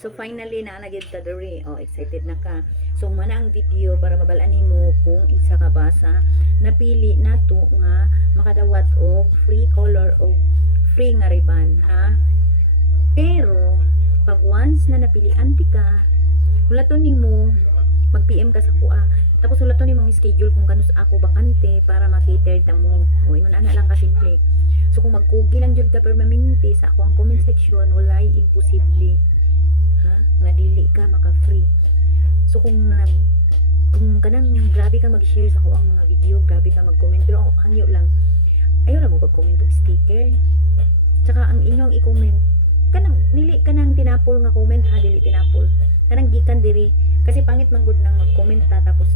So finally na nagyud ta diri. Oh, excited na ka. So mana ang video para mabalaan nimo kung isa ka ba sa napili nato nga makadawat og free color o free nga ribbon, ha? Pero pag once na napilian ti ka, hulaton nimo mag-PM ka sa kuha. Tapos hulaton nimo ang schedule kung kanus ako bakante para ma-cater ta mo. O ingon ana lang ka simple. So kung magkugi lang jud ka permanente sa ako ang comment section, walay imposible. Ha? Nga dili ka maka-free. So kung kanang grabe ka mag-share sa ako ang mga video, grabe ka mag-comment, pero hangyo lang. Ayaw lang mo pag-comment og sticker. Tsaka ang inyong i-comment, kanang dili kanang tinapol nga comment, ha, dili tinapol. Kanang gikan diri kasi pangit man gud nang mag-comment ta tapos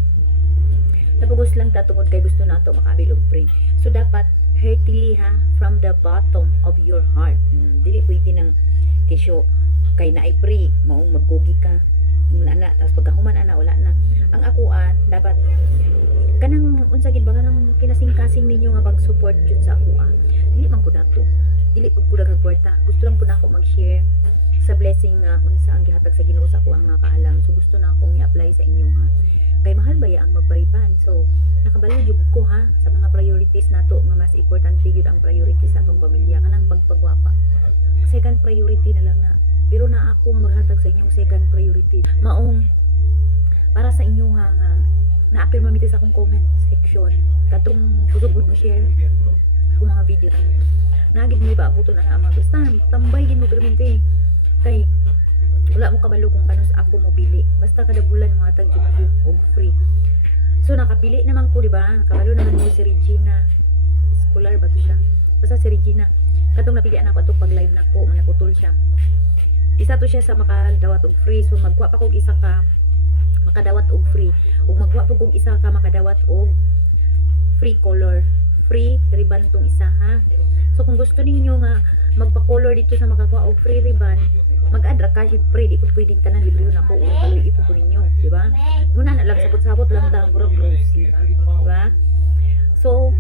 napugos lang ta tungod kay gusto nato makabil og free. So dapat heartily, ha, from the bottom of your heart. Dili pwede nang kisyo kay naay free maong magkugi ka ana tapos pagkahuman ana wala na. Ang akuan dapat kanang unsa gid ba kanang kinasing-kasing ninyo nga pag-support jud sa akuan. Dili man ko nato. Dili pud ko kwarta. Gusto lang pud nako mag-share sa blessing nga unsa ang gihatag sa Ginoo sa ako ang nga kaalam. So gusto na akong i-apply sa inyo, ha. Kay mahal ba ang magpariban. So nakabalo jud ko, ha, sa mga priorities nato nga mas importante gyud ang priorities sa atong pamilya kanang pagpagwapa. Second priority na lang na. Pero na ako maghatag sa inyong second priority. Maong para sa inyo nga na-appear mamiti sa akong comment section. Katong kusog mo share kung mga video na nagid mo ipabuto na mga basta tambay din mo permente kay wala mo kabalo kung kanus ako mo pili basta kada bulan mo hatag jud ko og free. So nakapili naman ko, di ba? Kabalo naman mo si Regina, scholar ba to siya, basta si Regina katong napilian ako atong pag live nako manaputol siya. Isa to siya sa makadawat og free. So magkuha pa kog isa ka makadawat og free ug magkuha pa kog isa ka makadawat og free color, free ribbon tong isa, ha. So kung gusto ninyo nga magpa-color dito sa makakuha og free ribbon, mag-add ra ka syempre, di pud pwedeng tanan libre na ako o kaloy ipo ko ninyo, di ba? Muna na lang sabot-sabot lang ta murag rosy, di ba? So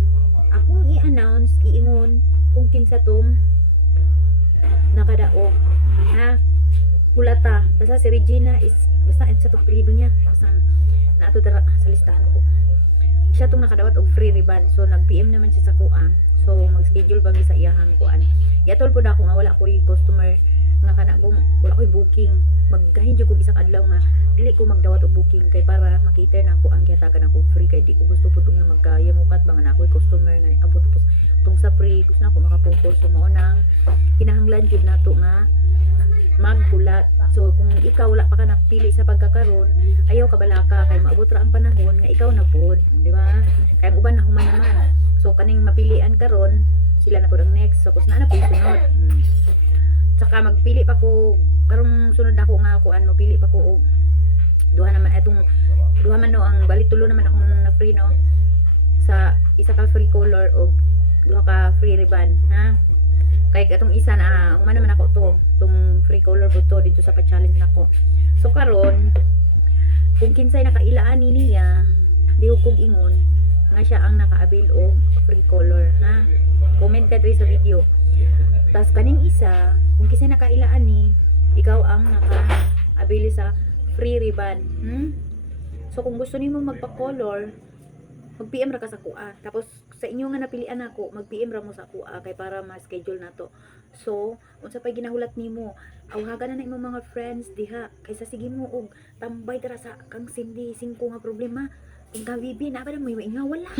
akong i-announce iingon kung kinsa tong nakadaog, ha. Hulata basta si Regina is basta sa tong apelyido niya basta naato dara sa listahan ko. Siya tong nakadawat og free ribbon. So nag-PM naman siya sa kuha. So mag-schedule ba mi sa iyahang kuan. Iatol po na ako nga wala ko'y customer nga kana kung wala ko'y booking. Maggahin jud ko isa ka adlaw nga dili ko magdawat og booking kay para makita na ako ang gihatagan ako free kay di ko gusto pud nga magkayamukat ba nga na ako'y customer nga abot tapos tung sa free gusto na ako makapokus. So mo nang kinahanglan jud nato nga maghulat. So kung ikaw wala pa ka napili sa pagkakaroon, ayaw ka balaka kay maabot ra ang panahon nga ikaw na pod, di ba? Kay ang uban na human naman. So kaning mapilian karon, sila na pod ang next. So kus na po sunod. Tsaka magpili pa ko karong sunod ako nga kuan mo pili pa ko og duha naman etong duha man no ang bali tulo naman akong na free no sa isa ka free color og duha ka free ribbon, ha. Kay atong isa na human naman ako to tong free color po to dito sa pa-challenge nako. So karon kung kinsay nakailaan niya di ko ingon nga siya ang naka-avail og free color, ha. Comment ka diri sa video. Tas kaning isa kung kinsay nakailaan ni ikaw ang naka-avail sa free ribbon, So kung gusto nimo magpa-color mag-PM ra ka sa kuha. Tapos sa inyo nga napilian ako, mag-PM ra mo sa kuha kay para ma-schedule nato. So, unsa pay ginahulat nimo? Awhagan na imong mga friends diha kaysa sige mo og tambay dira sa kang sindi 5 nga problema. Kung ka bibi na ba mo inga wala.